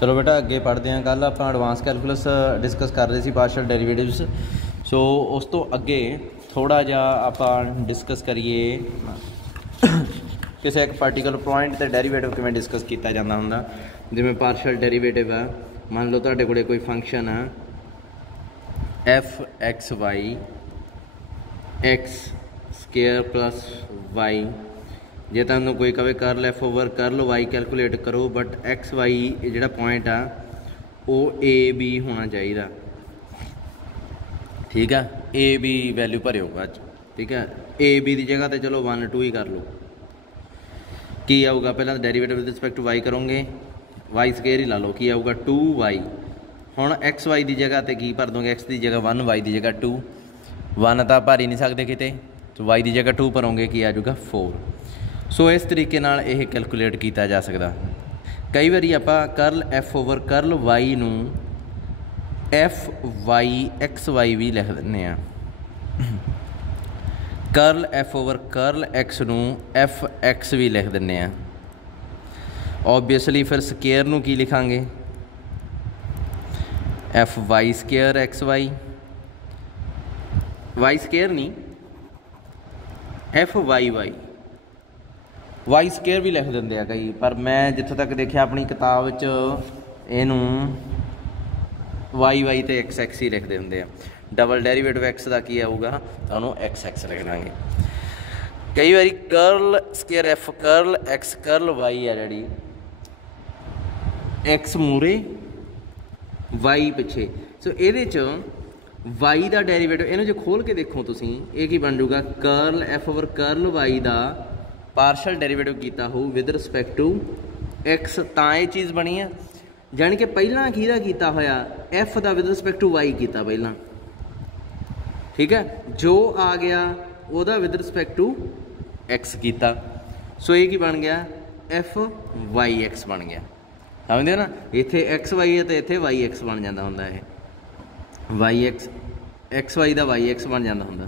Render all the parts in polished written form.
चलो बेटा अगे पढ़ते हैं। कल आप एडवांस कैलकुलस डिस्कस कर रहे थे पार्शल डेरीवेटिव्स। सो उस तो अगे थोड़ा जा आप डिस्कस करिए किसी एक पार्टिकुलर पॉइंट ते डेरीवेटिव किवें डिस्कस किया जाता हुंदा। जिवें पार्शल डेरीवेटिव है, मान लो तुहाडे कोले कोई फंक्शन है F x Y x square plus Y. जे तुहानूं कोई कहे curl F over curl Y calculate करो, बट एक्स वाई जिहड़ा पॉइंट आ वो ए बी होना चाहिए। ठीक है, ए बी वैल्यू भरियो अज। ठीक है, ए बी की जगह तो चलो 1 2 ही कर लो। की आऊगा पहला derivative with respect to y करोगे, वाई स्केयर ही ला लो। की आऊगा 2 वाई। हुण एक्स वाई की जगह तो की भर दोगे, एक्स की जगह 1 वाई की जगह 2। 1 तो भर ही नहीं सकते किते, तो वाई की जगह 2 भरोगे की आ जाऊगा 4। सो इस तरीके नाल यह कैलकुलेट किया जा सकता। कई बारी आप curl F over curl Y नूं एफ वाई एक्स वाई भी लिख दें। Curl F over curl X नूं एफ एक्स भी लिख दें। ओबवियसली फिर स्केयर नूं की लिखांगे, F Y square X Y. Y square नहीं, F Y Y. Y square भी लिख देंगे आ कई, पर मैं जितों तक देखा अपनी किताब इनू वाई वाई तो एक्स एक्स ही लिखते होंगे। डबल डेरीवेटिव एक्स का की आऊगा तो एक्स एक्स लिख देंगे। कई बार करल स्केयर एफ करल एक्स करल वाई है जी, एक्स मूरे वाई पिछे। सो ये वाई का डेरीवेटिव इन्हू जो खोल के देखो तुम ये की बन जाऊगा करल एफ ओवर करल वाई का पार्शल डेरीवेटिव किया हो विद रिस्पैक्ट टू एक्स, तो ये चीज़ बनी है। जानी कि पहला किहदा कीता होया एफ का विद रिस्पैक्ट टू वाई किया पहला। ठीक है, जो आ गया वह विद रिस्पैक्ट टू एक्स किया। सो ये की बन गया एफ वाई एक्स बन गया। समझते हो ना, इत्थे एक्स वाई है तो इत्थे वाई एक्स बन जाता होंदा है। वाई एक्स वाई का वाई एक्स बन जाता होंदा।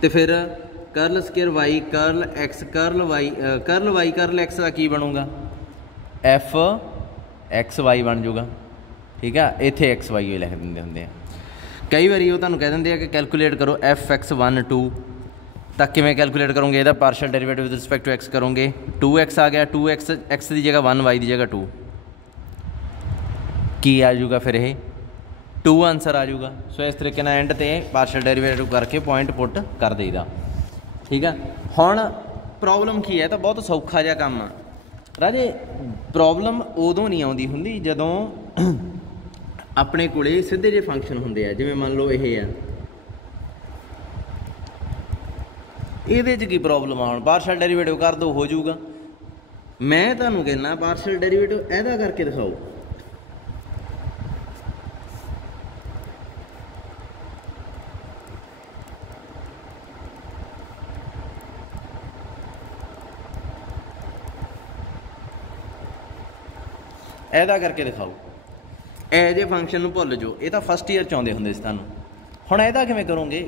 तो फिर करल स्केयर वाई करल एक्स करल वाई करल एक्स का की बनूगा एफ एक्स वाई बन जाऊगा। ठीक है, इत्थे एक्स वाई लिख देंगे होंगे। कई बार वो तुहानूं कह देंगे कि कैलकुलेट करो एफ एक्स 1 2 तक। किवें कैलकुलेट करोगे, यदा partial derivative with respect to x करोगे। 2x आ गया, 2x एक्स की जगह 1 वाई की जगह 2 की आ जाऊगा, फिर यह 2 आंसर आ जाऊगा। सो इस तरीके एंड ते पार्शल डेरीवेटिव करके पॉइंट पुट कर देगा। ठीक है, हुण प्रॉब्लम की है, तो बहुत सौखा जिहा काम आ राजे। प्रॉब्लम उदों नहीं आउंदी हुंदी जदों अपने कोले सीधे जे फंक्शन हुंदे आ। जिवें मान लो ये है, ये की प्रॉब्लम आ, पार्शल डेरीवेटिव कर दो हो जाऊगा। मैं तुहानूं कहना पार्शल डेरीवेटिव ऐदा करके दिखाओ। ऐदा करके दिखाओ। ए जे फंक्शन नूं भुल जाओ, ये तो फस्ट ईयर चाहते होंगे तुहानूं। हुण ऐदा किवें करोगे?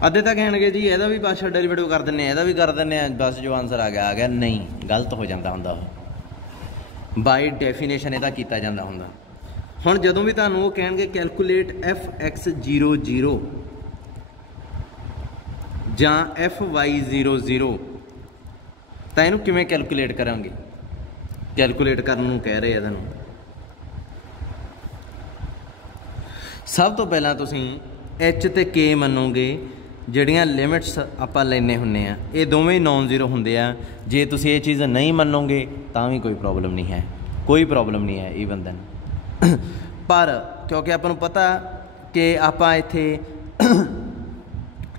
अद्धे तक कहणगे जी ਇਹਦਾ भी पार्शल डेरीवेटिव कर दिंदे, ਇਹਦਾ भी कर दिंदे, बस जो आंसर आ गया नहीं, गलत हो जाता हुंदा। बाय डेफिनेशन ਇਹਦਾ ਕੀਤਾ ਜਾਂਦਾ ਹੁੰਦਾ। ਹੁਣ ਜਦੋਂ भी ਤੁਹਾਨੂੰ ਉਹ ਕਹਿਣਗੇ कैलकुलेट एफ एक्स 0 0 ਜਾਂ एफ वाई 0 0 ਤਾਂ ਇਹਨੂੰ ਕਿਵੇਂ कैलकुलेट ਕਰਾਂਗੇ? कैलकुलेट करने ਨੂੰ कह रहे हैं। सब तो पहला तुसीं एच ते के मनोगे ਜਿਹੜੀਆਂ लिमिट्स ਆਪਾਂ ਲੈਨੇ ਹੁੰਨੇ ਆ, ਇਹ ਦੋਵੇਂ नॉन जीरो ਹੁੰਦੇ ਆ। ਜੇ ਤੁਸੀਂ ਇਹ ਚੀਜ਼ नहीं मनोगे ਤਾਂ भी कोई प्रॉब्लम नहीं है, कोई प्रॉब्लम नहीं है ईवन दैन। पर क्योंकि ਆਪਾਂ ਨੂੰ पता कि ਆਪਾਂ ਇੱਥੇ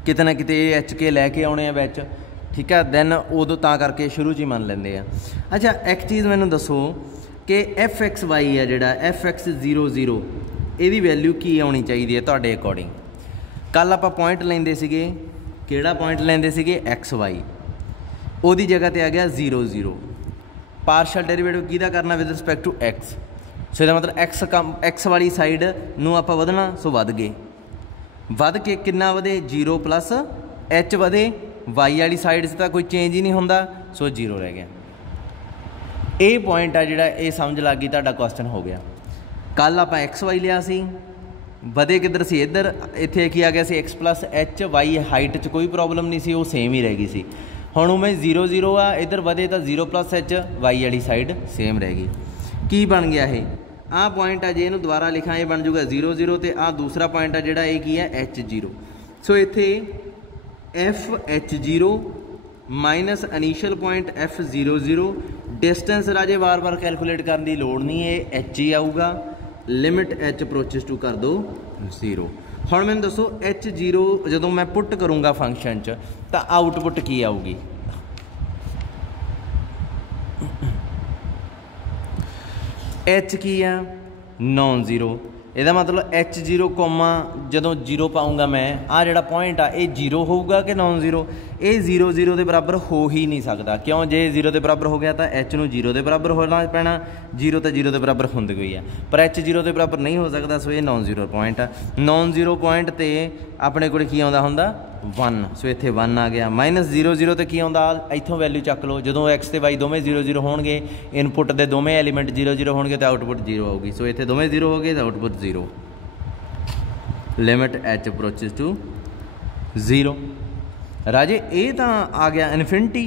किते ना किते एच के लैके आने आ विच। ठीक है, दैन उदों तां करके शुरू च ही मन लेंदे आ। अच्छा, एक चीज़ मैनूं दसो कि एफ एक्स वाई है जिहड़ा एफ एक्स 0 0 ਇਹਦੀ वैल्यू की आनी चाहिए है तुहाडे अकॉर्डिंग? कल आप पॉइंट लेंदे सीगे, किहड़ा पॉइंट लेंदे सीगे? X y. ਉਹਦੀ जगह ते आ गया 0 0। पार्शल डेरीवेटिव किहदा करना विद रिस्पैक्ट टू एक्स। सो इसदा मतलब एक्स वाली साइड नूं आपां वधना, सो वध गए। वध के कितना वधे? 0 प्लस एच वधे। वाई वाली साइड से तो कोई चेंज ही नहीं होंदा, सो 0 रह गया। ये पॉइंट आ जिहड़ा ये समझ लग गई, तुहाडा क्वेश्चन हो गया। कल आपां एक्स वाई लिया सी, वधे किधर सी इधर, इत्थे की आ गया सी X plus H Y, height च कोई प्रॉब्लम नहीं सी, वो सेम ही रह गई सी। हुण उमें 0 0 आ, इधर वधे तो 0 प्लस एच, वाई वाली साइड सेम रह गई। की बन गया ये आ पॉइंट आ, जे इहनूं दुबारा लिखा ये बन जूगा 0 0, तो आ दूसरा पॉइंट आ जिहड़ा ये की है H0। सो इत्थे FH0 minus initial point F00, distance राजे बार बार कैलकुलेट करने की लोड़ नहीं है, H ही आऊगा। लिमिट H अप्रोचेस टू कर दो 0। हुण मैनूं दसो H0 जदों मैं पुट करूँगा फंक्शन च तो आउटपुट की आऊगी? H की है नॉन जीरो, ਇਹਦਾ मतलब H0 ਕੋਮਾ ਜਦੋਂ 0 ਪਾਉਂਗਾ मैं आ ਜਿਹੜਾ पॉइंट आ ये 0 ਹੋਊਗਾ कि नॉन जीरो? ये 0 0 के बराबर हो ही नहीं सकता, क्यों? जे 0 के बराबर हो गया तो H नूं 0 के बराबर होना पैना, 0 तो 0 के बराबर होंदी गई है, पर H 0 के बराबर नहीं हो सकता। सो ये नॉन जीरो पॉइंट आ। नॉन जीरो पॉइंट तो अपने को की आउंदा हुंदा 1। सो इत्थे 1 आ गया। माइनस 0 0 तो की आउंदा, इत्थों वैल्यू चक लो, जो एक्स ते वाई दोवें 0 0 होणगे, इनपुट के दोवें एलीमेंट 0 0 होणगे तो आउटपुट 0 आऊगी। सो इत्थे दोवें 0 हो गए तो output 0। Limit H approaches to 0। राजे ये तो आ गया इनफिनिटी,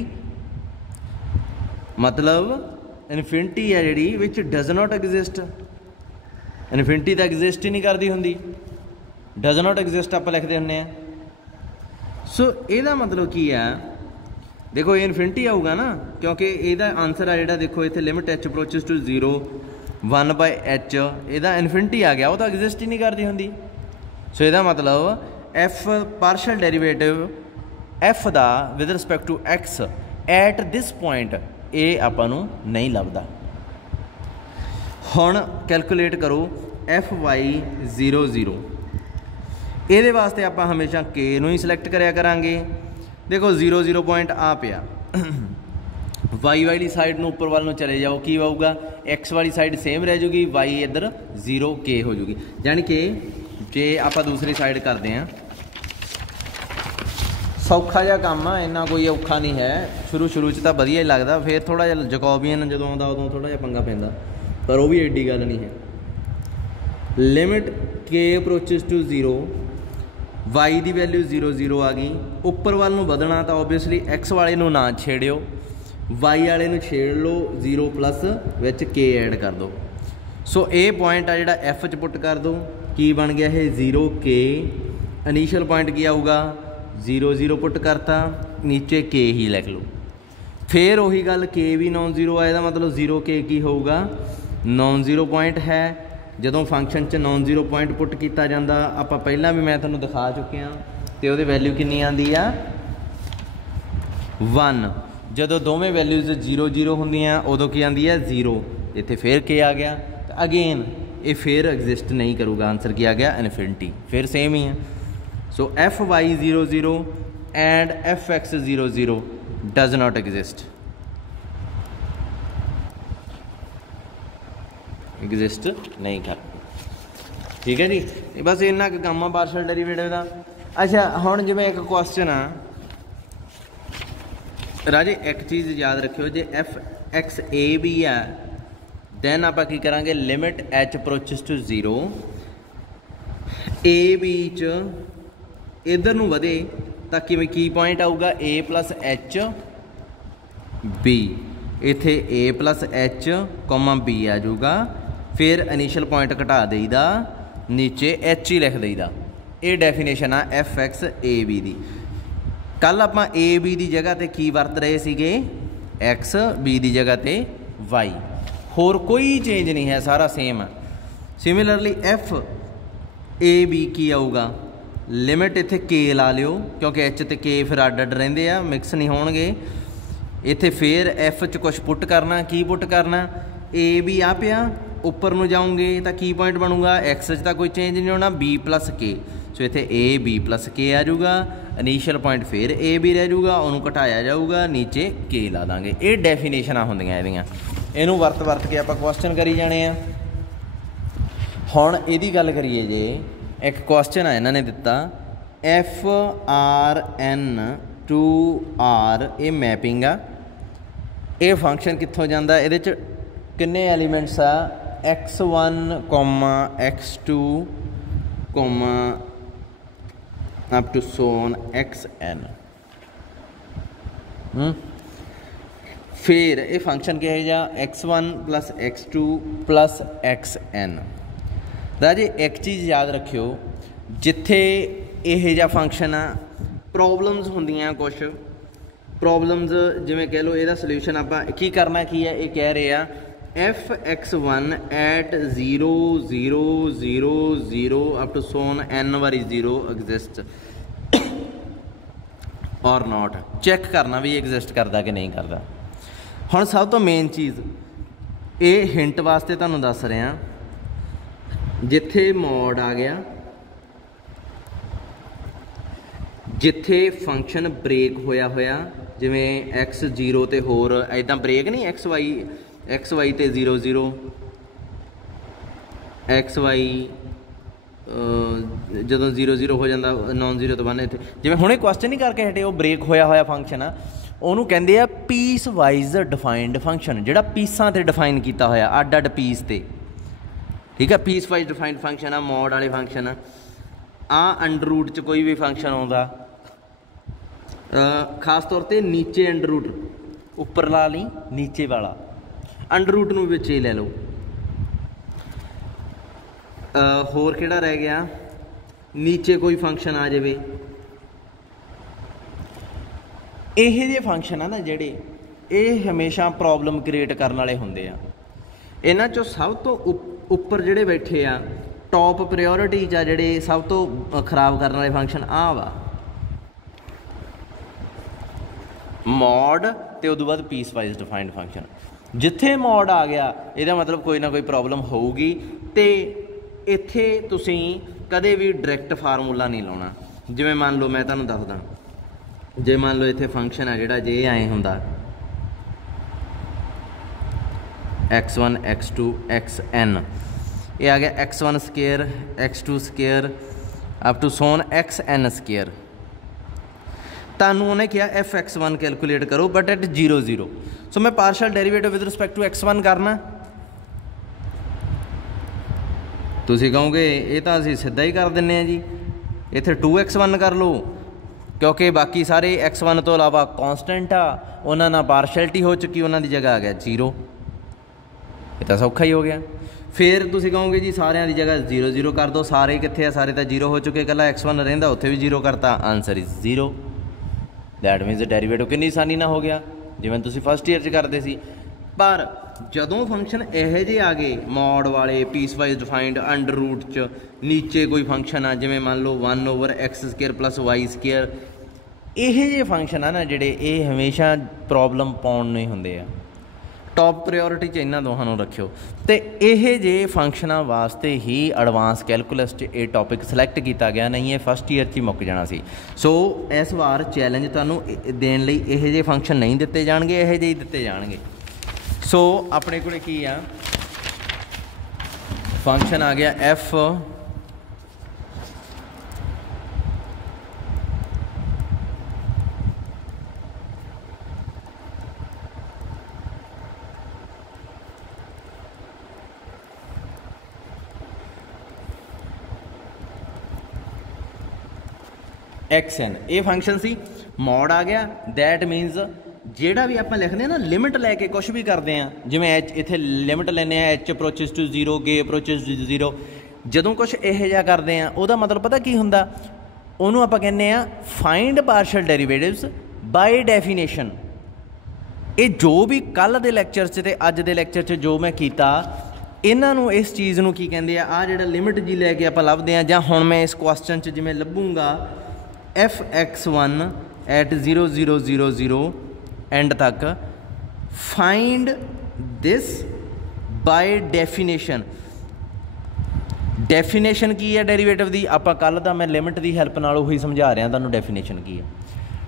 मतलब इनफिनिटी है जी which does not exist. Infinity तो एग्जिस्ट ही नहीं करती होंगी, डज नॉट एग्जिस्ट आप लिखते होंगे। सो यदा मतलब की है, देखो ये इनफिनिटी आऊगा ना, क्योंकि यदा आंसर है जो देखो इतने limit H approaches to 0 1/H, यदा इनफिनिटी आ गया, वो तो एग्जिस्ट ही नहीं करती होंगी। सो यदा मतलब F पार्शल डेरीवेटिव F का with respect to X at this point ये आपां नूं नहीं लभदा। हुण कैलकुलेट करो FY00, ये वास्ते आप हमेशा K नूं ही सिलेक्ट कराया करांगे। देखो 0 0 पॉइंट आ पिया, वाई वाली साइड में उपर वाल चले जाओ, की आऊगा? एक्स वाली साइड सेम रह जूगी, वाई इधर 0 K हो जूगी। यानी कि जे आप दूसरी साइड करते हैं, सौखा जिहा काम आ, इन्ना कोई औखा नहीं है। शुरू शुरू तो वधिया ही लगता, फिर थोड़ा जिहा जकॉबियन जो आता उदों थोड़ा जिहा पंगा पैंदा, पर वो भी एड्डी गल नहीं है। Limit K approaches to 0, y की वैल्यू 0 0 आ गई। उपर वाल नूं वधना तो ओबवियसली एक्स वाले नूं ना छेड़ियो, वाई वाले नूं छेड़ लो, 0 प्लस विच K ऐड कर दो। सो ये पॉइंट आ जिहड़ा F च पुट कर दो, की बन गया है 0 K। इनिशियल पॉइंट की आऊगा 0 0 पुट करता, नीचे K ही लिख लो। फिर वही गल K भी नॉन जीरो आएगा, मतलब 0 K की होगा नॉन जीरो पॉइंट है। जदों फंक्शन च नॉन जीरो पॉइंट पुट किया जाता, आप पहला भी मैं तुहानूं दिखा चुके हैं, तो वो वैल्यू कितनी आती आ 1। जदों दोवें वैल्यूज 0 0 होंदियां उदों की आती है 0। इत्थे फिर K आ गया, तो अगेन ये फिर एग्जिस्ट नहीं करूँगा। आंसर क्या आ गया? इनफिनिटी। फिर सेम ही है। सो FY00 and FX00 does not exist, exist नहीं कर। ठीक है जी, बस इन्ना क काम आ पार्शल डेरीवेटिव का। अच्छा हुण जिवें एक क्वेश्चन आ राजे, एक चीज़ याद रखियो, जे FXA भी है दैन आप की करांगे limit H approaches to 0, A B च इधर नूं वधे तो किवें की पॉइंट आऊगा? A plus H B। इत्थे A प्लस H B आ जाऊगा। फिर इनिशियल पॉइंट घटा देईदा, नीचे H ही लिख देईदा। ये डेफिनेशन आ FXAB दी। कल आप AB की जगह ते की वरत रहे सीगे? X, B की जगह ते Y। होर कोई चेंज नहीं है, सारा सेम है। सिमिलरली FAB की आऊगा? लिमिट इत्थे K ला लियो, क्योंकि H ते K फिर अड अड रहिंदे आ, मिक्स नहीं होणगे। इत्थे फिर F च कुछ पुट करना, की पुट करना? A B आ पिया, उपर नूं जाऊँगे तो की पॉइंट बनूगा? X च कोई चेंज नहीं होना, B प्लस K। सो इत्थे A B प्लस K आ जाऊगा। इनिशियल पॉइंट फिर A B रह जाऊगा, उन्होंने घटाया जाऊगा, नीचे K ला देंगे। ये डेफिनेशन होंदियां इहदियां, इनू वरत के आप क्वेश्चन करी जाने आ। हुण इहदी गल करिए जे, एक क्वेश्चन है इन्होंने दिता FRN टू R, ये मैपिंग आ। ये फंक्शन कित्थों जांदा? इहदे च किन्ने एलीमेंट्स आ x1 x2 up to so on xn। फिर ये फंक्शन क्या है x1 plus x2 plus xn। राजे एक चीज़ याद रखियो, जिथे यह जा फंक्शन आ प्रॉब्लम्स होंदियां कुछ प्रॉब्लम्स जिमें कह लो यदा सोल्यूशन आप की करना की है, ये कह रहे हैं f(x1) at 0 0 0 0 up to Son n वारी 0 एग्जिस्ट और नॉट, चैक करना भी एग्जिस्ट करता कि नहीं करता। हुण सब तो मेन चीज़ ये हिंट वास्ते तुहानूं दस रहा, जिथे मॉड आ गया, जिथे फंक्शन ब्रेक होया होया, जिमें x0 ते होर इदां ब्रेक नहीं एक्स वाई ते 0 0 एक्स वाई जदों 0 0 हो जाता नॉन 0 तो 1 इत्थे जिवें हुणे क्वेश्चन ही करके हटे, वो ब्रेक होया होया फंक्शन आ, उहनूं कहंदे आ पीस वाइज डिफाइंड फंक्शन, जिहड़ा पीसां ते डिफाइन कीता होया अड अड पीस ते। ठीक है, पीस वाइज डिफाइंड फंक्शन आ, मॉड वाले फंक्शन आ अंडर रूट च कोई भी फंक्शन आउंदा, खास तौर पर नीचे अंडर रूट, उपर ला ली नीचे वाला अंडर रूट नूं विच ही लै लो। होर किहड़ा रह गया, नीचे कोई फंक्शन आ जाए, यह जे फंक्शन है ना जिहड़े ये हमेशा प्रॉब्लम क्रिएट करने वाले होंदे आ। इन्हां चों सब तो उपर जिहड़े बैठे आ टॉप प्रायोरिटी च जिहड़े सब तो खराब करने वाले फंक्शन आ वा मॉड ते उदों बाद पीस वाइज डिफाइंड फंक्शन। जिथे मॉड आ गया इहदा मतलब कोई ना कोई प्रॉब्लम होगी, तो इत्थे तुसीं कदे भी डायरैक्ट फार्मूला नहीं लाउणा। जिवें मान लो मैं तुहानूं दसदा, जे मान लो इत्थे फंक्शन है जिहड़ा जे आए हुंदा x1 x2 xn, ये आ गया x1 square x2 square up to so on xn square. तुहानूं उन्हें कहा f(x1) कैलकुलेट करो बट एट 0 0, सो मैं partial derivative with respect to x1 करना, तुसीं कहोगे ये तो असीं सीधा ही कर दिंने जी, इत्थे 2x1 कर लो, क्योंकि बाकी सारे x1 तो इलावा कॉन्सटेंट आ, उन्हां नाल पार्शलिटी हो चुकी, उन्हां दी जगह आ गया 0, ये तो सौखा ही हो गया। फिर तुसीं कहोगे जी सारिਆਂ दी जगह 0 0 कर दो, सारे कित्थे आ, सारे तो 0 हो चुके, कला x1 रहिंदा उत्थे भी 0 करता, आंसर इज 0। दैट मीनस डेरीवेटिव कितनी आसानी ना हो गया, जिवें तुसीं फस्ट ईयर च करते सी। पर जदों फंक्शन यह जे आ गए मॉड वाले piecewise defined under root च नीचे कोई फंक्शन आ, जिवें मान लो 1/x square plus Y square, यह जे फंक्शन आ ना जिहड़े ये हमेशा प्रॉब्लम पाउण नहीं हुंदे आ। टॉप प्रायोरिटी च इन्हां दोहां नूं रखियो, तो यह जे फंक्शनां वास्ते ही एडवांस कैलकुलस च ये टॉपिक सिलैक्ट किया गया, नहीं ये फस्ट ईयर च ही मुक जाना सी। सो इस बार चैलेंज तुहानूं देण लई यह जे फंक्शन नहीं दिते जाणगे, यह जे ही दिते जाणगे। सो अपने कोल की आ फंक्शन आ गया f xn, ये फंक्शन सी मॉड आ गया। दैट मीनस ਜਿਹੜਾ भी आप लिखते ना लिमिट लैके कुछ भी करते हैं, जिमें एच इत्थे लिमिट लैने एच अप्रोचेस टू 0 गे अप्रोचेस टू 0, जदों कुछ यह जिहा करते हैं उहदा मतलब पता की हुंदा, उहनूं आपां कहने आ find partial derivatives by definition. ये जो भी कल दे लैक्चर च ते अज दे लैक्चर च जो मैं कीता, इन्हां नूं इस चीज़ नूं की कहंदे आ जिहड़ा लिमिट जी लैके आपां लभदे आ, जां हुण मैं इस क्वेश्चन च जिवें लभूंगा f(x1) at 0 0 0 0 एंड तक, find this by definition. Definition की है डेरीवेटिव की, आप कल का मैं लिमिट की हैल्प नाल उही समझा रहा तुहानूं डेफिनेशन की है।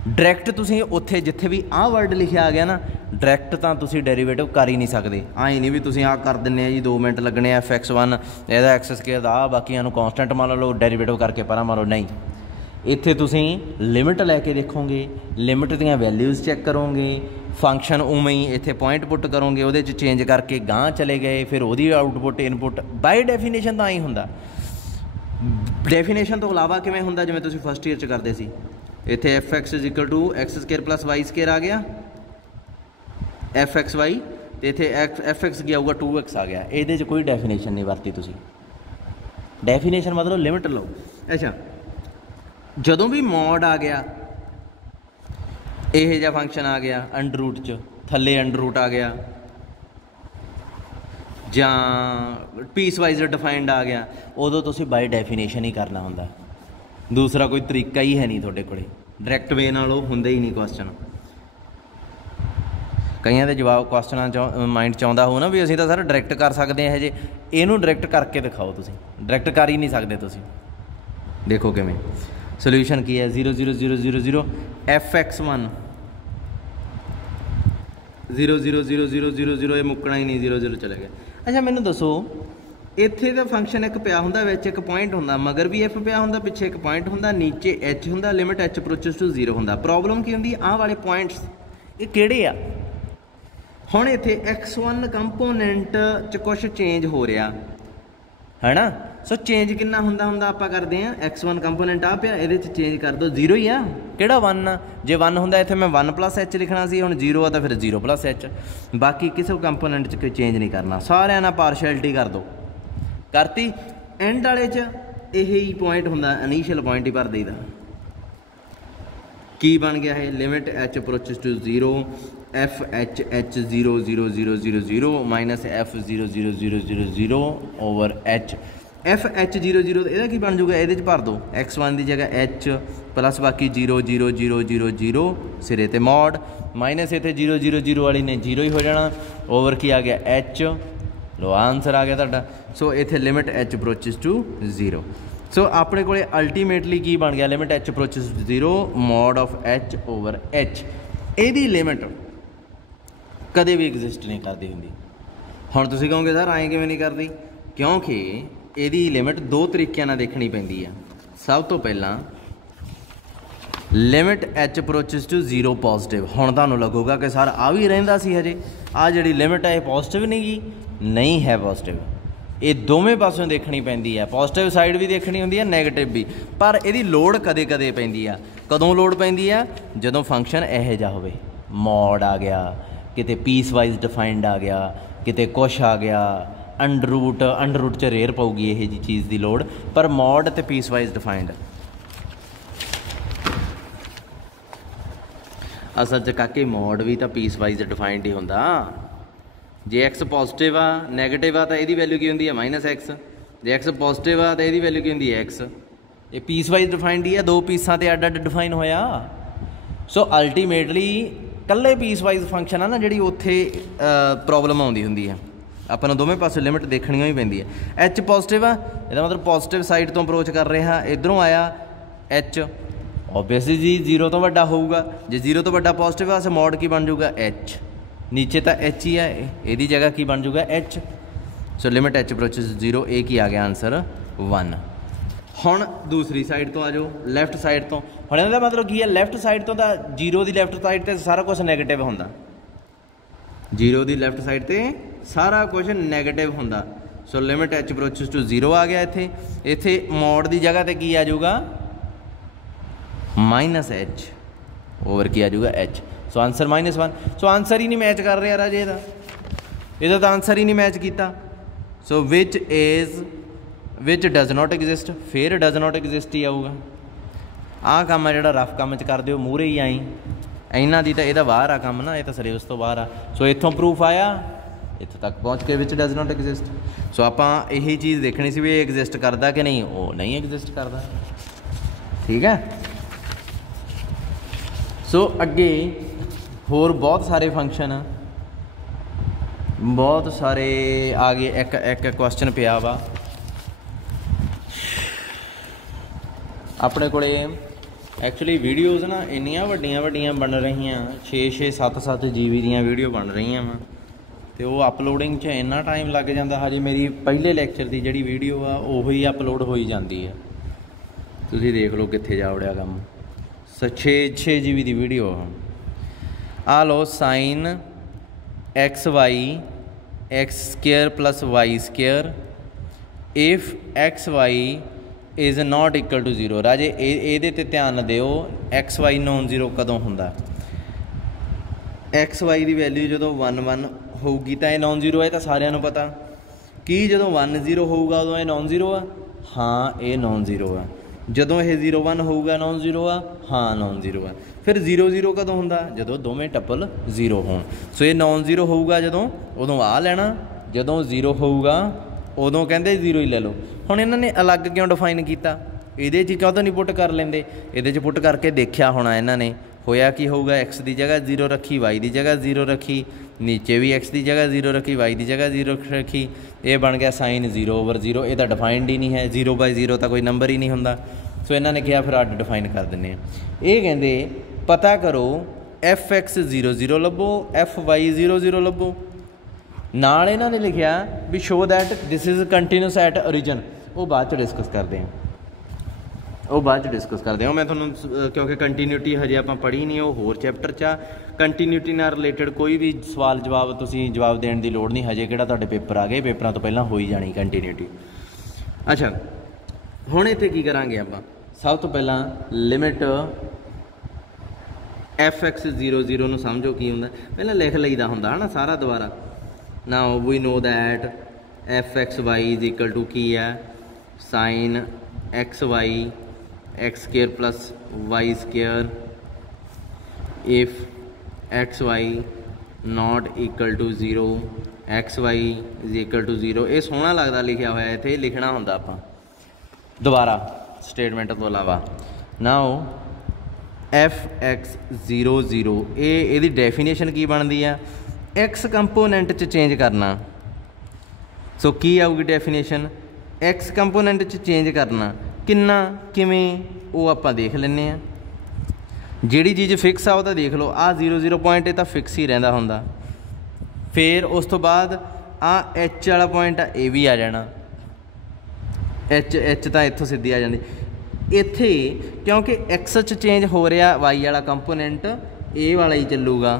डायरैक्ट तुसीं उत्थे जिथे भी आ वर्ड लिखिया आ गया ना, डायरैक्ट तो तुसीं डेरीवेटिव कर ही नहीं सकते। आए नहीं भी तुसीं आ कर दिंने जी 2 मिनट लगने f(x1) ਇਹਦਾ x स्केयर दा बाकियां नूं कॉन्स्टेंट मान लो, डेरीवेटिव करके परा मारो, नहीं। इत्थे तुसीं लिमिट लैके देखोगे, लिमिट दीयां वैल्यूज़ चैक करोगे, फंक्शन उवें ही इत्थे पॉइंट पुट करोगे, उहदे च चेंज करके गांह चले गए, फिर उहदी आउटपुट इनपुट बाय डेफिनेशन तां ही हुंदा। डेफिनेशन तो इलावा किवें हुंदा, जिवें तुसीं फस्ट ईयर च करदे सी, इत्थे F X is equal to x square plus Y square आ गया, एफ एक्स वाई, तो इत्थे एफ एक्स क्या आऊगा 2x आ गया। ये कोई डेफिनेशन नहीं वरती तुसीं, डेफिनेशन मतलब लिमिट लो। अच्छा, जदों भी मॉड आ गया, यह जिहा फंक्शन आ गया अंडर रूट च, थले अंडर रूट आ गया, जां पीस वाइज डिफाइंड आ गया, उदों तुसीं बाय डेफिनेशन ही करना हुंदा। दूसरा कोई तरीका ही है नहीं तुहाडे कोले, डायरैक्ट वे नाल ओह हुंदा ही नहीं क्वेश्चन। कईयां दे जवाब क्वेश्चनां चो माइंड च आउंदा हो ना भी असीं तां सर डायरैक्ट कर सकदे हैं, जे इहनूं डायरैक्ट करके दिखाओ, तुसीं डायरैक्ट कर ही नहीं सकदे। तुसीं देखो किवें सोल्यूशन की है, 0 0 0 0 0 fx1 0 0 0 0 0 0, ये मुक्कना ही नहीं, 0 0 चले गया। अच्छा मैनूं दसो, इत्थे दा फंक्शन एक पिया हुंदा, विच एक पॉइंट हुंदा, मगर भी f पिया हुंदा, पिछे एक पॉइंट हुंदा, नीचे h हुंदा, लिमिट h अप्रोचेस टू 0 हुंदा। प्रॉब्लम की हुंदी, आह वाले पॉइंट्स ये किहड़े आ? हुण इत्थे x1 कंपोनेंट च कुछ चेंज हो रहा है ना, सो चेंज कितना हुंदा हुंदा आपां करदे हैं, x1 कंपोनेंट आ पिया, इहदे च चेंज कर दो, 0 ही आ, किहड़ा 1 आ? जे 1 हुंदा इत्थे मैं 1 प्लस h लिखना सी, हुण 0 आ तां फिर 0 प्लस h। बाकी किसी कंपोनेंट च कोई चेंज नहीं करना, सारिआं नाल पार्शियलिटी कर दो, करती। एंड वाले च यही पॉइंट हुंदा, इनीशियल पॉइंट ही भर देईदा। की बन गया है, limit h approaches to 0 f h h 0 0 0 0 0 minus f 0 0 0 0 0 over h, f h 0 0 यदा की बन जूगा, ये भर दो x1 की जगह h प्लस बाकी 0 0 0 0 0 सिरे ते मॉड, माइनस इतने 0 0 0 वाली ने 0 ही हो जाना, ओवर की आ गया h, लो आंसर आ गया तुहाडा। सो इत्थे limit h approaches to 0। So अपने को अल्टीमेटली की बन गया, limit h approaches to 0 mod of h over h। यदी लिमिट कदे भी एग्जिस्ट नहीं करती होंगी। हुण तुसीं कहोगे सर आए किवें नहीं करती, क्योंकि यदी लिमिट दो तरीक़े नाल देखनी पैंदी है। सब तो पहला limit h approaches to 0 positive, हुण तुहानूं लगूगा कि सर आ भी रहिंदा सी हजे, आ जिहड़ी लिमिट है पॉजिटिव नहीं है पॉजिटिव, ये दोवें पासों देखनी पैंदी है, पॉजिटिव साइड भी देखनी होंदी है, नैगेटिव भी। पर इहदी लोड़ कदे कदे पैंदी आ, कदों लोड़ पैंदी आ, जदों फंक्शन इहो जिहा होवे, मॉड आ गया, किते पीस वाइज डिफाइंड आ गया, किते कुछ आ गया, अंडर रूट च रेयर पाऊगी यह जी चीज़ की लोड़, पर मॉड ते पीस वाइज डिफाइंड असल च काके मॉड भी तो पीस वाइज डिफाइंड ही होंदा। जे एक्स पॉजिटिव आ नैगेटिव आ तो यदी वैल्यू की होंदी है -x, जे एक्स पॉजिटिव आ तो यदी वैल्यू की होंदी है x। ये पीस वाइज डिफाइंड ही है, दो पीसा ते अड अड डिफाइन होया। सो अल्टीमेटली कल्ले पीस वाइज फंक्शन है ना जी, उत्थे प्रॉब्लम आउंदी हुंदी है, आपां नूं दोवें पासे लिमिट देखनी ही पैंदी है। एच पॉजिटिव आ, इहदा मतलब पॉजिटिव साइड तो अप्रोच कर रहा, इधरों आया एच, ओबवियसली जी 0 तो वड्डा होऊगा, जे 0 तो वड्डा पॉजिटिव आ, मॉड की बन जाऊगा एच, नीचे तो एच ही है, यदी जगह की बन जाऊगा h. So limit h approaches 0, एक ही आ गया आंसर 1। हुण दूसरी साइड तो आ जाओ, लैफ्ट साइड तो। हुण इहदा मतलब की है, लैफ्ट साइड तो 0 की लैफ्ट साइड ते सारा कुछ नैगेटिव हुंदा, 0 की लैफ्ट साइड ते सारा कुछ नैगेटिव हुंदा। So limit h approaches to 0 आ गया, इत्थे मॉड की जगह ते की आ जाऊगा -h, ओवर की आ जाऊगा h। So answer -1। So answer ही नहीं मैच कर रहा राजे, इहदा तो आंसर ही नहीं मैच किया। सो विच डज नॉट एग्जिस्ट, फिर डज नॉट एग्जिस्ट ही आऊगा। आह काम है जो रफ काम च कर दो, मूहरे ही आई, इन्हों की तो यह बाहर आ काम ना, ये तो सिलेबस तो बाहर आ। सो इतों प्रूफ आया, इतों तक पहुँच के विच डज नॉट एग्जिस्ट। सो आपां यही चीज़ देखनी सी भी एग्जिस्ट करता कि नहीं, वो नहीं एग्जिस्ट करता। ठीक है। सो अगे होर बहुत सारे फंक्शन, बहुत सारे आ गए। एक क्वेश्चन पिया वा अपने कोले, एक्चुअली वीडियोज़ ना इन्नियां वड्डियां वड्डियां बन रही, 6-6 7-7 GB ਦੀਆਂ ਵੀਡੀਓ बन रही वा, तो वो अपलोडिंग 'ਚ इन्ना टाइम लग जाता। हजे मेरी पहले लैक्चर की जी वीडियो आ उही अपलोड हो जाती है, तुसीं देख लो कित्थे जा उड़िया काम। 6 GB की वीडियो आ लो sine x Y x square plus Y square if x y is not equal to zero. राजे ये ध्यान दिओ एक्स वाई नॉन जीरो कदों हुंदा, एक्स वाई की वैल्यू जो 1 1 होगी तो यह नॉन जीरो है, तो सारिਆਂ ਨੂੰ पता कि जो 1 0 होगा उदों ये नॉन जीरो आ, हाँ ये नॉन जीरो आ। जदों ये 0 1 होगा नॉन जीरो आ, हाँ नॉन जीरो आ। फिर 0 0 कदों हुंदा, जदों दोवें टप्पल जीरो होण। सो ये नॉन जीरो होगा जदों, उदों आ लेना, जदों जीरो होगा उदों कहंदे जीरो ही ले लो। हुण इन्हां ने अलग क्यों डिफाइन किया, इहदे च क्यों नहीं पुट कर लेंदे, इहदे च पुट करके देखिया होना इन्हां ने, होया की होगा एक्स की जगह जीरो रखी, वाई की जगह जीरो रखी, नीचे भी एक्स की जगह जीरो रखी, वाई की जगह जीरो रखी, ये बन गया साइन 0/0। ये तो डिफाइंड ही नहीं है, 0/0 तो कोई नंबर ही नहीं होंदा। सो इन्होंने कहा फिर अड डिफाइन कर दें। ये कहते पता करो एफ एक्स 0 0 लभो, एफ वाई 0 0 लभो। नाल इन्होंने लिखा भी show that this is continuous at origin, वो बाद च डिस्कस करते हैं, वो बाद च डिस्कस करते हैं। मैं थोड़ा क्योंकि कंटीन्यूटी हजे आप पढ़ी नहीं, वो होर चैप्टर चा कंटीन्यूटी नाल रिलेटेड कोई भी सवाल जवाब तुसीं जवाब देने की लोड़ नहीं, हजे किहड़ा तुहाडे पेपर आ गए, पेपरां तो पहलां हो ही जानी कंटीन्यूटी। अच्छा हुण इत्थे की करांगे आपां, सब तो पहलां लिमिट एफ एक्स 0 0 नूं समझो की हुंदा, पहलां लिख लईदा हुंदा है ना सारा दोबारा। Now we know that f x y is equal to की है sine x Y x square plus Y square if x y not equal to zero, x y is equal to zero. ये सोहना लगता लिखा होया, इत्थे लिखना होंदा आपां दोबारा स्टेटमेंट तो अलावा। नाउ एफ एक्स 0 0 ये डेफिनेशन की बनती है, एक्स कंपोनेंट च चेंज करना। सो की आऊगी डेफिनेशन, एक्स कंपोनेंट च चेंज करना किन्ना किवें वो आप देख लें। जिहड़ी चीज़ फिक्स आ वो तो देख लो, आ 0 0 पॉइंट तो फिक्स ही रहिंदा हुंदा। फिर उस तो बाद आ एच वाला पॉइंट ये भी आ जाना, एच एच तो इत्थों सीधी आ जाती। इत्थे क्योंकि एक्स च चेंज हो रहा वाई वाला कंपोनेंट, ए वाला ही चलूगा,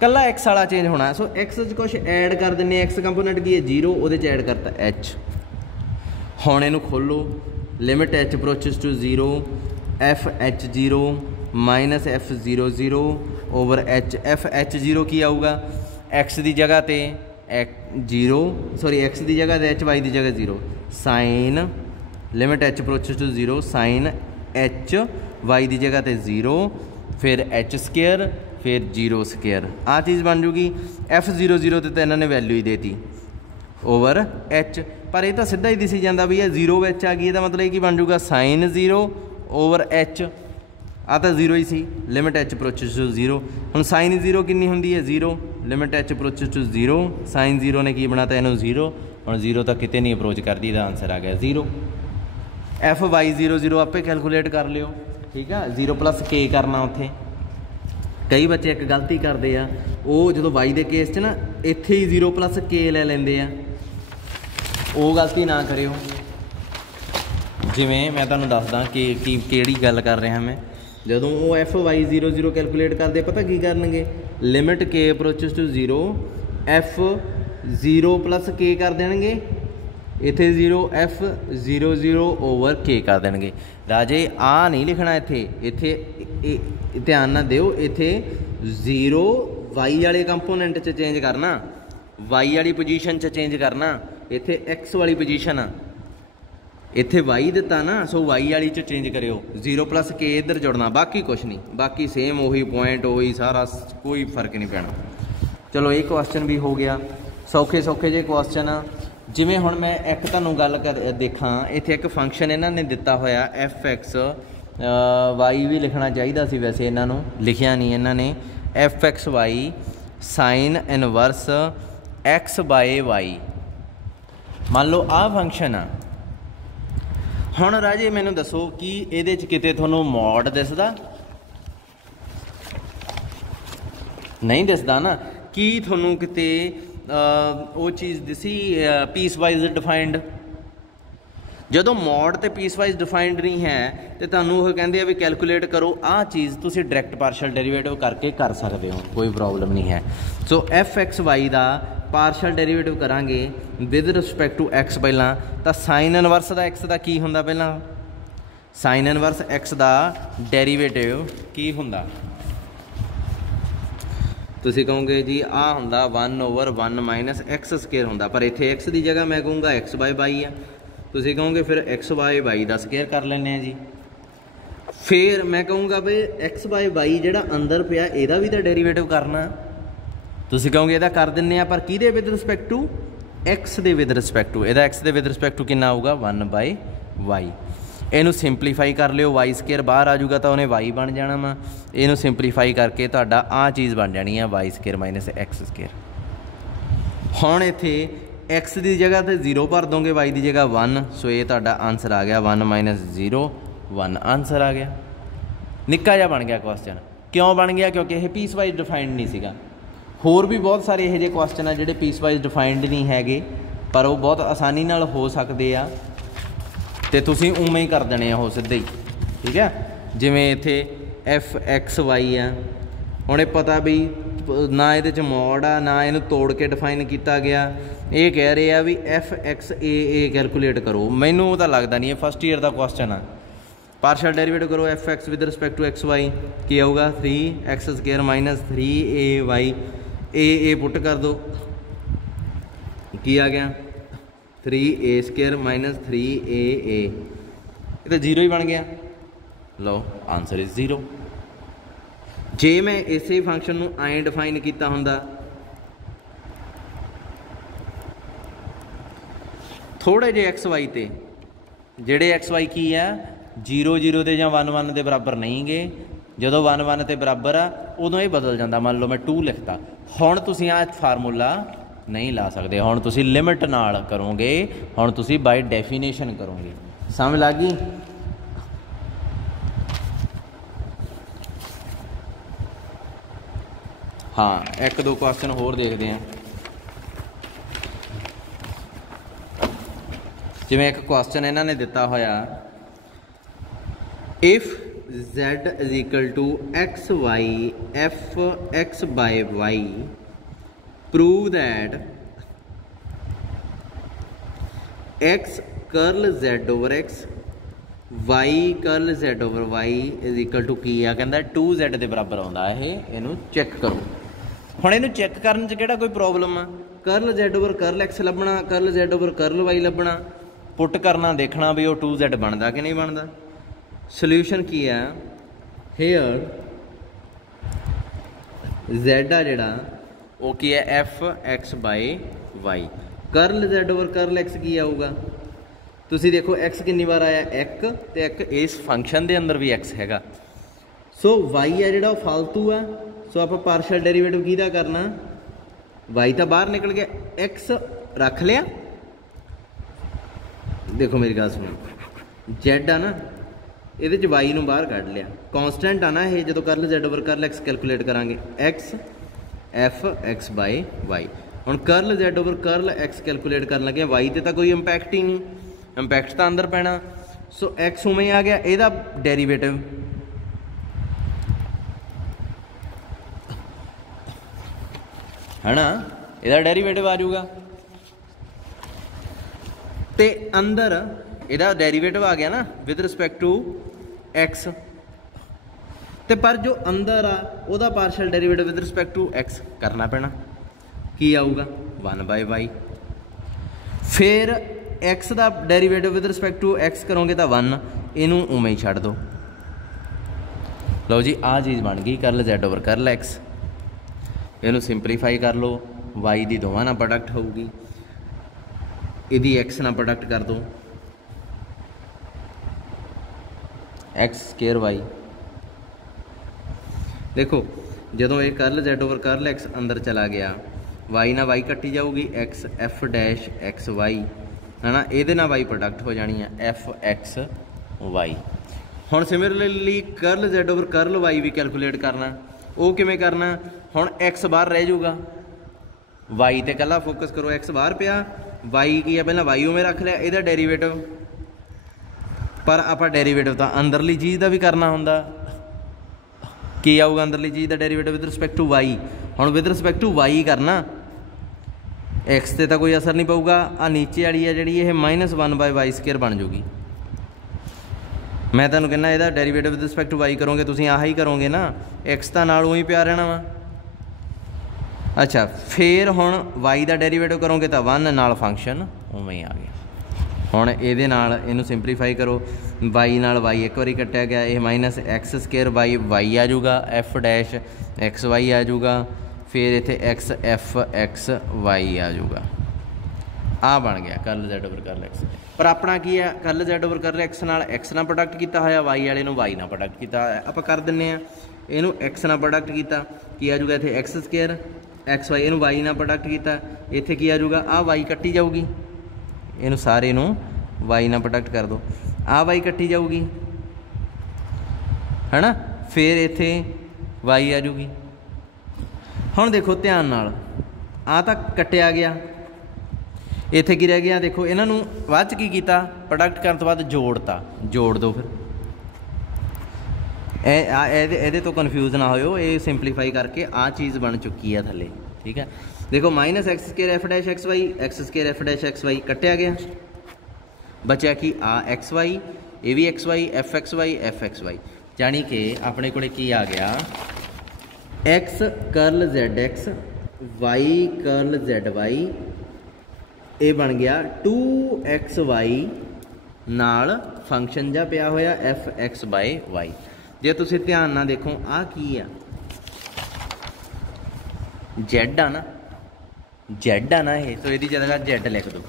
कला एक्स वाला चेंज होना। सो एक्स च कुछ ऐड कर दें, एक्स कंपोनेंट की है 0, वो ऐड करता एच। हुण इहनूं खोलो, limit h approaches to 0 f h 0 minus f 0 0 over h. F h 0 की आऊगा, एक्स की जगह ते 0 सॉरी एक्स की जगह ते एच, वाई की जगह 0 sine limit h approaches to 0 sine h, y की जगह ते 0 फिर एच स्केयर फिर 0 स्केयर। आ चीज़ बन जूगी एफ 0 0 तो इन्होंने वैल्यू ही देती ओवर एच, पर यह तो सीधा ही दिसी जाता भी 0 एच आ गई, मतलब ये बन जूगा साइन 0 ओवर एच। आ तो 0 ही सी, लिमिट एच अप्रोचेस टू 0। हम साइन 0 कितनी होंगी है 0, limit h approaches to 0, sine 0 ने की बनाता इन्हों 0, हम 0 तक कितने नहीं अप्रोच करती, इसका आंसर आ गया 0। एफ वाई 0 0 आपे कैलकुलेट कर लियो, ठीक है। 0 प्लस के करना, उत्थे कई बच्चे एक गलती करते हैं, वो जो वाई के केस च ना इत्थे ही 0 प्लस के ले लेंदे आ, वो गलती ना करियो। जिमें मैं तुहानूं दसदा कि किहड़ी गल कर रहा मैं, जदों वो एफ वाई 0 0 कैलकुलेट करते पता की करनगे, लिमिट के अप्रोचेस टू 0 एफ 0 प्लस के कर देंगे, इत्थे 0 एफ 0 0 ओवर के कर देंगे। राजे आ नहीं लिखना, इत्थे ध्यान ना दिओ, इत्थे 0 वाई वाले कंपोनेंट च चेंज करना, वाई वाली पोजीशन च चेंज करना, इत्थे एक्स वाली पोजीशन आ, इत्थे वाई दिता ना, सो वाई वाली च चेंज करियो, 0 प्लस के इधर जुड़ना, बाकी कुछ नहीं, बाकी सेम वही पॉइंट वही सारा, कोई फर्क नहीं पैना। चलो ये क्वेश्चन भी हो गया, सौखे सौखे जे क्वेश्चन आ। जिमें हुण मैं एक तुहानूं गल कर देखा, इत्थे एक फंक्शन इन्हां ने दिता होया एफ एक्स वाई भी लिखना चाहिए सी, वैसे इन्हों लिखिया नहीं इन्होंने, f x y sine inverse x by y. मान लो आ फंक्शन आ, हुण राजे मैनूं दसो कि इहदे च किते तुहानूं मॉड दिसदा, नहीं दिसदा ना, कि तुहानूं किते वो चीज़ दिसी पीस वाइज डिफाइंड, ਜਦੋਂ ਮੋਡ ਤੇ ਪੀਸ ਵਾਈਜ਼ ਡਿਫਾਈਨਡ ਨਹੀਂ ਹੈ ਤੇ ਤੁਹਾਨੂੰ ਉਹ ਕਹਿੰਦੇ ਆ ਵੀ ਕੈਲਕੂਲੇਟ ਕਰੋ ਆਹ ਚੀਜ਼, ਤੁਸੀਂ ਡਾਇਰੈਕਟ ਪਾਰਸ਼ਲ ਡੈਰੀਵੇਟਿਵ ਕਰਕੇ ਕਰ ਸਕਦੇ ਹੋ, ਕੋਈ ਪ੍ਰੋਬਲਮ ਨਹੀਂ ਹੈ। ਸੋ ਐਫ ਐਕਸ ਵਾਈ ਦਾ ਪਾਰਸ਼ਲ ਡੈਰੀਵੇਟਿਵ ਕਰਾਂਗੇ ਵਿਦ ਰਿਸਪੈਕਟ ਟੂ ਐਕਸ ਪਹਿਲਾਂ, ਤਾਂ ਸਾਈਨ ਇਨਵਰਸ ਦਾ ਐਕਸ ਦਾ ਕੀ ਹੁੰਦਾ, ਪਹਿਲਾਂ ਸਾਈਨ ਇਨਵਰਸ ਐਕਸ ਦਾ ਡੈਰੀਵੇਟਿਵ ਕੀ ਹੁੰਦਾ, ਤੁਸੀਂ ਕਹੋਗੇ ਜੀ ਆਹ ਹੁੰਦਾ 1/1 ਮਾਈਨਸ ਐਕਸ ਸਕੇਅਰ ਹੁੰਦਾ, ਪਰ ਇੱਥੇ ਐਕਸ ਦੀ ਜਗ੍ਹਾ ਮੈਂ ਕਹੂੰਗਾ ਐਕਸ ਬਾਈ ਬਾਈ ਆ, ਤੁਸੀਂ ਕਹੋਗੇ ਫਿਰ ਐਕਸ ਬਾਈ ਬਾਈ ਦਾ ਸਕੇਅਰ ਕਰ ਲੈਂਦੇ ਹਾਂ ਜੀ। ਫਿਰ ਮੈਂ ਕਹੂੰਗਾ ਵੀ ਐਕਸ ਬਾਈ ਬਾਈ ਜਿਹੜਾ ਅੰਦਰ ਪਿਆ ਇਹਦਾ ਵੀ ਤਾਂ ਡੈਰੀਵੇਟਿਵ ਕਰਨਾ, ਤੁਸੀਂ ਕਹੋਗੇ ਇਹਦਾ ਕਰ ਦਿੰਦੇ ਆ, ਪਰ ਕਿਹਦੇ ਵਿਦ ਰਿਸਪੈਕਟ ਟੂ ਐਕਸ ਦੇ ਵਿਦ ਰਿਸਪੈਕਟ ਟੂ, ਇਹਦਾ ਐਕਸ ਦੇ ਵਿਦ ਰਿਸਪੈਕਟ ਟੂ ਕਿੰਨਾ ਆਊਗਾ 1/y। ਇਹਨੂੰ ਸਿੰਪਲੀਫਾਈ ਕਰ ਲਿਓ, ਵਾਈ ਸਕੇਅਰ ਬਾਹਰ ਆ ਜਾਊਗਾ ਤਾਂ ਉਹਨੇ ਵਾਈ ਬਣ ਜਾਣਾ ਵਾ, ਇਹਨੂੰ ਸਿੰਪਲੀਫਾਈ ਕਰਕੇ ਤੁਹਾਡਾ ਆਹ ਚੀਜ਼ ਬਣ ਜਾਣੀ ਆ y square minus x square. ਹੁਣ ਇੱਥੇ ਐਕਸ ਦੀ ਜਗ੍ਹਾ 'ਤੇ 0 ਭਰ ਦੋਗੇ, ਵਾਈ ਦੀ ਜਗ੍ਹਾ 1, ਸੋ ਇਹ ਤੁਹਾਡਾ ਆਨਸਰ ਆ ਗਿਆ 1 - 0 1 ਆਨਸਰ ਆ ਗਿਆ। ਨਿੱਕਾ ਜਿਹਾ ਬਣ ਗਿਆ ਕੁਐਸਚਨ। ਕਿਉਂ ਬਣ ਗਿਆ? ਕਿਉਂਕਿ ਇਹ ਪੀਸ ਵਾਈਜ਼ ਡਿਫਾਈਨਡ ਨਹੀਂ ਸੀਗਾ। ਹੋਰ ਵੀ ਬਹੁਤ ਸਾਰੇ ਇਹੋ ਜਿਹੇ ਕੁਐਸਚਨ ਆ ਜਿਹੜੇ ਪੀਸ ਵਾਈਜ਼ ਡਿਫਾਈਨਡ ਨਹੀਂ ਹੈਗੇ, ਪਰ ਉਹ ਬਹੁਤ ਆਸਾਨੀ ਨਾਲ ਹੋ ਸਕਦੇ ਆ ਅਤੇ ਤੁਸੀਂ ਉਵੇਂ ਹੀ ਕਰ ਦੇਣੇ ਆ ਉਹ ਸਿੱਧੇ ਹੀ, ਠੀਕ ਹੈ। ਜਿਵੇਂ ਇੱਥੇ ਐਫ ਐਕਸ ਵਾਈ ਆ, ਹੁਣ ਇਹ ਪਤਾ ਵੀ ਨਾ ਇਹਦੇ 'ਚ ਮੋਡ ਆ, ਨਾ ਇਹਨੂੰ ਤੋੜ ਕੇ ਡਿਫਾਈਨ ਕੀਤਾ ਗਿਆ। ਇਹ ਕਹਿ ਰਹੇ ਆ ਵੀ ਐਫ ਐਕਸ ਏ ਕੈਲਕੂਲੇਟ ਕਰੋ, ਮੈਨੂੰ ਉਹ ਤਾਂ ਲੱਗਦਾ ਨਹੀਂ, ਇਹ ਫਸਟ ਈਅਰ ਦਾ ਕੁਐਸਚਨ ਆ। ਪਾਰਸ਼ਲ ਡੈਰੀਵੇਟਿਵ ਕਰੋ f x with respect to x y, ਕੀ ਆਊਗਾ 3x ਸਕੇਅਰ ਮਾਈਨਸ 3ay, ਏ ਪੁੱਟ ਕਰ ਦਿਓ, ਕੀ ਆ ਗਿਆ 3a ਸਕੇਅਰ ਮਾਈਨਸ 3aa, ਇਹ ਤਾਂ 0 ਹੀ ਬਣ ਗਿਆ। ਲਓ ਆਨਸਰ ਇਜ਼ 0। ਜੇ ਮੈਂ ਇਸੇ ਫੰਕਸ਼ਨ ਨੂੰ ਐਂ ਡਿਫਾਈਨ ਕੀਤਾ ਹੁੰਦਾ, ਥੋੜ੍ਹੇ ਜਿਹੇ ਐਕਸ ਵਾਈ 'ਤੇ, ਜਿਹੜੇ ਐਕਸ ਵਾਈ ਕੀ ਆ 0 0 ਦੇ ਜਾਂ 1 1 ਦੇ ਬਰਾਬਰ ਨਹੀਂ ਗੇ, ਜਦੋਂ 1 1 ਤੇ ਬਰਾਬਰ ਆ ਉਦੋਂ ਇਹ ਬਦਲ ਜਾਂਦਾ। ਮੰਨ ਲਓ ਮੈਂ 2 ਲਿਖਤਾ, ਹੁਣ ਤੁਸੀਂ ਆਹ ਫਾਰਮੂਲਾ ਨਹੀਂ ਲਾ ਸਕਦੇ, ਹੁਣ ਤੁਸੀਂ ਲਿਮਿਟ ਨਾਲ ਕਰੋਗੇ, ਹੁਣ ਤੁਸੀਂ ਬਾਈ ਡੈਫੀਨੇਸ਼ਨ ਕਰੋਗੇ। ਸਮਝ ਲੱਗ ਗਈ? ਹਾਂ, ਇੱਕ ਦੋ ਕੁਐਸਚਨ ਹੋਰ ਦੇਖਦੇ ਹਾਂ। ਜਿਵੇਂ ਇੱਕ ਕੁਐਸਚਨ ਇਹਨਾਂ ਨੇ ਦਿੱਤਾ ਹੋਇਆ, if z is equal to x y f x by y, prove that x curl z over x, y curl z over y is equal to ਕੀ ਆ, ਕਹਿੰਦਾ 2z ਦੇ ਬਰਾਬਰ ਆਉਂਦਾ ਇਹ, ਇਹਨੂੰ ਚੈੱਕ ਕਰੋ। ਹੁਣ ਇਹਨੂੰ ਚੈੱਕ ਕਰਨ 'ਚ ਕਿਹੜਾ ਕੋਈ ਪ੍ਰੋਬਲਮ ਆ? ਕਰਲ z over ਕਰਲ x ਲੱਭਣਾ, ਕਰਲ z over ਕਰਲ y ਲੱਭਣਾ, ਪੁੱਟ ਕਰਨਾ, ਦੇਖਣਾ ਵੀ ਉਹ 2z ਬਣਦਾ ਕਿ ਨਹੀਂ ਬਣਦਾ। ਸੋਲਿਊਸ਼ਨ ਕੀ ਆ? ਹੇਅਰ z ਆ ਜਿਹੜਾ ਉਹ ਕੀ ਹੈ ਐਫ ਐਕਸ ਬਾਈ ਵਾਈ, ਕਰਲ z over ਕਰਲ x ਕੀ ਆਊਗਾ? ਤੁਸੀਂ ਦੇਖੋ x ਕਿੰਨੀ ਵਾਰ ਆਇਆ 1, ਤੇ 1 ਇਸ ਫੰਕਸ਼ਨ ਦੇ ਅੰਦਰ ਵੀ x ਹੈਗਾ, ਸੋ y ਆ ਜਿਹੜਾ ਉਹ ਫਾਲਤੂ ਆ, ਸੋ ਆਪਾਂ ਪਾਰਸ਼ਲ ਡੈਰੀਵੇਟਿਵ ਕਿਹਦਾ ਕਰਨਾ? y ਤਾਂ ਬਾਹਰ ਨਿਕਲ ਗਿਆ, x ਰੱਖ ਲਿਆ। ਦੇਖੋ ਮੇਰੀ ਗੱਲ ਸੁਣੋ, z ਆ ਨਾ, ਇਹਦੇ 'ਚ y ਨੂੰ ਬਾਹਰ ਕੱਢ ਲਿਆ, ਕੌਂਸਟੈਂਟ ਆ ਨਾ ਇਹ, ਜਦੋਂ ਕਰਲ z over ਕਰਲ x ਕੈਲਕੂਲੇਟ ਕਰਾਂਗੇ x ਐਫ ਐਕਸ ਬਾਈ ਵਾਈ। ਹੁਣ ਕਰਲ z over ਕਰਲ x ਕੈਲਕੂਲੇਟ ਕਰਨ ਲੱਗੇ, y 'ਤੇ ਤਾਂ ਕੋਈ ਇੰਪੈਕਟ ਹੀ ਨਹੀਂ, ਇੰਪੈਕਟ ਤਾਂ ਅੰਦਰ ਪੈਣਾ, ਸੋ x ਉਵੇਂ ਆ ਗਿਆ, ਇਹਦਾ ਡੈਰੀਵੇਟਿਵ ਹੈ ਨਾ, ਇਹਦਾ ਡੈਰੀਵੇਟਿਵ ਆ ਜਾਊਗਾ, ਤੇ ਅੰਦਰ ਇਹਦਾ ਡੈਰੀਵੇਟਿਵ ਆ ਗਿਆ ਨਾ ਵਿਦ ਰਿਸਪੈਕਟ ਟੂ x, ਤੇ ਪਰ ਜੋ ਅੰਦਰ ਆ ਉਹਦਾ partial derivative with respect to x ਕਰਨਾ ਪੈਣਾ, ਕੀ ਆਊਗਾ 1/y। ਫਿਰ x ਦਾ derivative with respect to x ਕਰੋਗੇ ਤਾਂ 1, ਇਹਨੂੰ ਉਵੇਂ ਹੀ ਛੱਡ ਦਿਓ। ਲਓ ਜੀ ਆਹ ਚੀਜ਼ ਬਣ ਗਈ ਕਰਲ z over ਕਰਲ x। ਇਹਨੂੰ ਸਿੰਪਲੀਫਾਈ ਕਰ ਲਓ, y ਦੀ ਦੋਵਾਂ ਨਾਲ ਪ੍ਰੋਡਕਟ ਹੋਊਗੀ, ਇਹਦੀ x ਨਾਲ ਪ੍ਰੋਡਕਟ ਕਰ ਦਿਓ, x ਸਕੇਅਰ y। ਦੇਖੋ ਜਦੋਂ ਇਹ ਕਰਲ z over ਕਰਲ x ਅੰਦਰ ਚਲਾ ਗਿਆ, y ਨਾਲ y ਕੱਟੀ ਜਾਊਗੀ, x F dash X Y ਹੈ ਨਾ, ਇਹਦੇ ਨਾਲ y ਪ੍ਰੋਡਕਟ ਹੋ ਜਾਣੀ ਆ ਐਫ ਐਕਸ ਵਾਈ। ਹੁਣ similarly curl z over curl y ਵੀ ਕੈਲਕੂਲੇਟ ਕਰਨਾ, ਉਹ ਕਿਵੇਂ ਕਰਨਾ? ਹੁਣ x ਬਾਹਰ ਰਹਿ ਜਾਊਗਾ, y 'ਤੇ ਇਕੱਲਾ ਫੋਕਸ ਕਰੋ, x ਬਾਹਰ ਪਿਆ, y ਕੀ ਆ ਪਹਿਲਾਂ y ਉਵੇਂ ਰੱਖ ਲਿਆ, ਇਹਦਾ ਡੈਰੀਵੇਟਿਵ पर आपां डेरीवेटिव तो अंदरली चीज़ का भी करना हुंदा। की आऊगा अंदरली चीज़ का derivative with respect to Y. हुण विद रिस्पैक्ट टू वाई करना, एक्स से तो कोई असर नहीं पऊगा। आ नीचे वाली है जी -1/y² बन जूगी। मैं तुहानूं कहना इहदा derivative with respect to y करोगे तुसीं आही करोगे ना, एक्स तो नाल उही पिया रहना वा। अच्छा फिर हुण वाई का डेरीवेटिव करोगे तो 1 नाल फंक्शन उवें ही आ गया। हुण इहदे नाल इहनूं सिंपलीफाई करो, वाई नाल वाई एक बारी कट्टिया गया, ये -x² बाई वाई आ जाऊगा, f डैश xy आ जाऊगा, फिर इत्थे x y आ जाऊगा। आ बन गया curl z over curl x। पर अपना की है, curl z over curl x नाल x नाल प्रोडक्ट किया होया, वाई वाले वाई नाल प्रोडक्ट किया होया। आपां कर दिंदे आ, इहनूं x नाल प्रोडक्ट किया की आ जाऊगा इत्थे x² xy, इहनूं वाई नाल प्रोडक्ट किया इत्थे की आ जाऊगा, आ वाई कट्टी जाऊगी, इहनूं सारे नूं वाई नाल प्रोडक्ट कर दो, आ वाई कट्टी जाऊगी है ना, फिर इत्थे वाई आ जाऊगी। हुण देखो ध्यान नाल, आ तां कट्टिया गया, इत्थे की रह गया, देखो इन्हां नूं बाद च की कीता, प्रोडक्ट करन तो बाद जोड़ता, जोड़ दो फिर ये तो कन्फ्यूज ना हो, ये सिंपलीफाई करके आ चीज़ बन चुकी है थले। ठीक है, देखो -x² f dash xy, x² f dash xy कट्टिया गया, बचा कि आ xy, ये भी xy, fxy fxy, यानी कि अपने को की आ गया x curl zx, y curl zy, ये बन गया 2xy नाल फंक्शन जा पिया होया fx/y। जे तुसीं ध्यान ना देखो आ की आ, जेड आ ना, जेड आ ना ये, तो यदी जगह जेड लिख दो,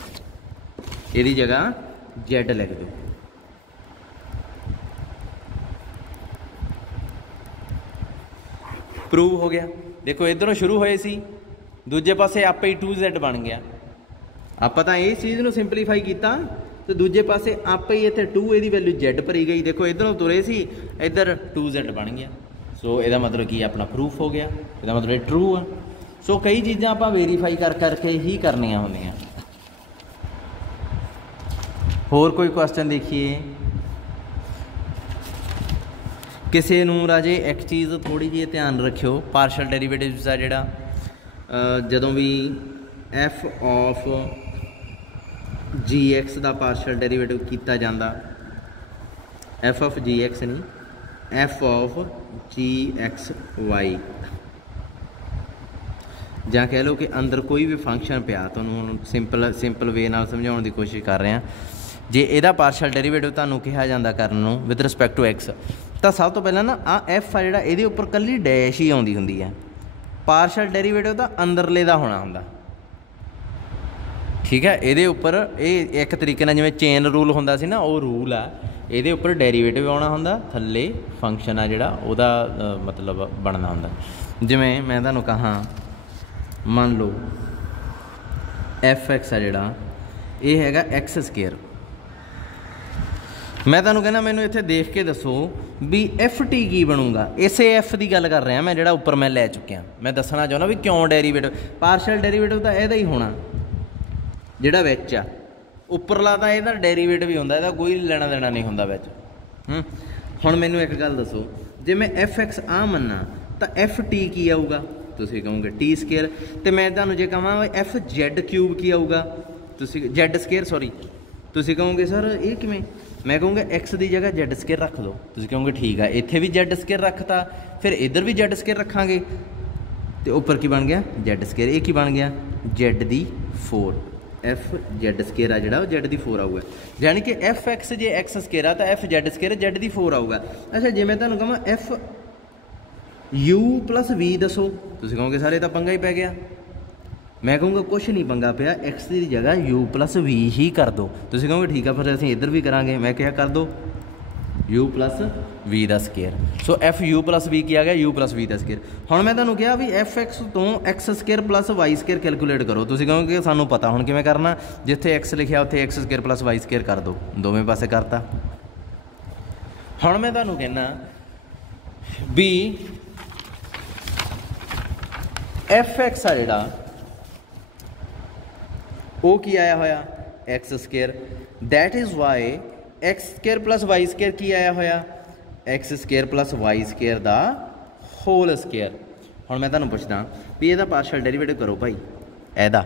यदी जगह जेड लिख दो। प्रूव हो गया। देखो इधरों शुरू होए सी, दूजे पासे आपे ही 2z बन गया। आप तो इस चीज़ को सिंपलीफाई किया, तो दूजे पासे आपे ही इतने 2 ये वैल्यू z भरी गई। देखो इधरों तुरे सी, इधर 2z बन गया। सो यदा मतलब कि अपना प्रूफ हो गया, यदा मतलब ट्रू है। सो कई चीज़ां आप वेरीफाई कर करके ही करनियां होंदियां। होर कोई क्वेश्चन देखिए, किसी नूं राजे एक चीज़ थोड़ी जी ध्यान रखियो, पार्शल डेरीवेटिव्स का जिहड़ा जदों भी f ऑफ gx का पार्शल डेरीवेटिव किया जाता, f ऑफ gx नहीं, f ऑफ gxy, ਜਾਂ कह लो कि अंदर कोई भी फंक्शन पिया, तुहानूं सिंपल वे नाल समझाउण दी कोशिश कर रहे हैं। जे इहदा पार्शल डेरीवेटिव तुहानूं कहा जाता करन नूं विद रिस्पैक्ट टू एक्स, तो सब तो पहला ना आ एफ आ जिहड़ा इहदे उपर कल्ली डैश ही आउंदी हुंदी है। पार्शल डेरीवेटिव तो अंदरले दा होना हुंदा। ठीक है, इहदे उपर ये एक तरीके नाल जिवें चेन रूल हुंदा सी ना, वो रूल आ, इहदे उपर डेरीवेटिव आउणा हुंदा, थल्ले फंक्शन आ जिहड़ा उहदा मतलब बनना हुंदा। जिवें मैं तुहानूं कहां, मान लो एफ एक्स आ जिहड़ा ये हैगा x², मैं तुहानूं कहना मैनूं इत्थे देख के दसो भी एफ टी की बनूगा। इसे एफ की गल कर रहा मैं, जिहड़ा उपर मैं लै चुकिया। मैं दसना चाहुंदा भी क्यों डेरीवेटिव, पार्शल डेरीवेटिव तो इहदा ही होना, जिहड़ा विच आ उपरला तां इहदा डेरीवेटिव ही हुंदा, इहदा कोई लेना देना नहीं हुंदा विच। हुण मैनूं एक गल दसो, जे मैं एफ एक्स आ मन्ना तां एफ टी की आऊगा, तुसीं कहोगे t², तो मैं तुहानूं जे कहां एफ z³ की आऊगा, तुसीं z² सॉरी, तुसीं कहोगे सर ये किवें, मैं कहूँगा x की जगह z² रख दो, तुसीं कहोगे ठीक है, इत्थे भी z² रखता, फिर इधर भी z² रखांगे, तो उपर की बन गया z², ये की बन गया z⁴, एफ z² आ जिहड़ा z⁴ आऊगा, यानी कि एफ एक्स जे x² आ तो एफ z² z⁴ आऊगा। अच्छा जे मैं तुहानूं कहां एफ u + v दसो, तुसीं कहोगे सर ये तो पंगा ही पै गया। मैं कहूँगा कुछ नहीं पंगा पिया, x की जगह u + v ही कर दो, तुसीं कहोगे ठीक है फिर असीं इधर भी करांगे। मैं क्या कर दो u + v²। सो एफ u + v की आ गया u + v²। हुण मैं तुहानूं कहा भी एफ एक्स तो x² + y² कैलकुलेट करो, तुसीं कहोगे सानूं पता हुण किवें करना, जिथे x लिखिया उत्थे x² + y² कर दो, दोवें पासे करता। हुण मैं तुहानूं कहना भी एफ एक्स आ जिहड़ा वो की आया होया x², that is Y x square plus Y square की आया होया X square plus Y square दा होल स्केयर। हुण मैं तुहानूं पुछदा भी इहदा पार्शल डेरीवेटिव करो भाई इहदा।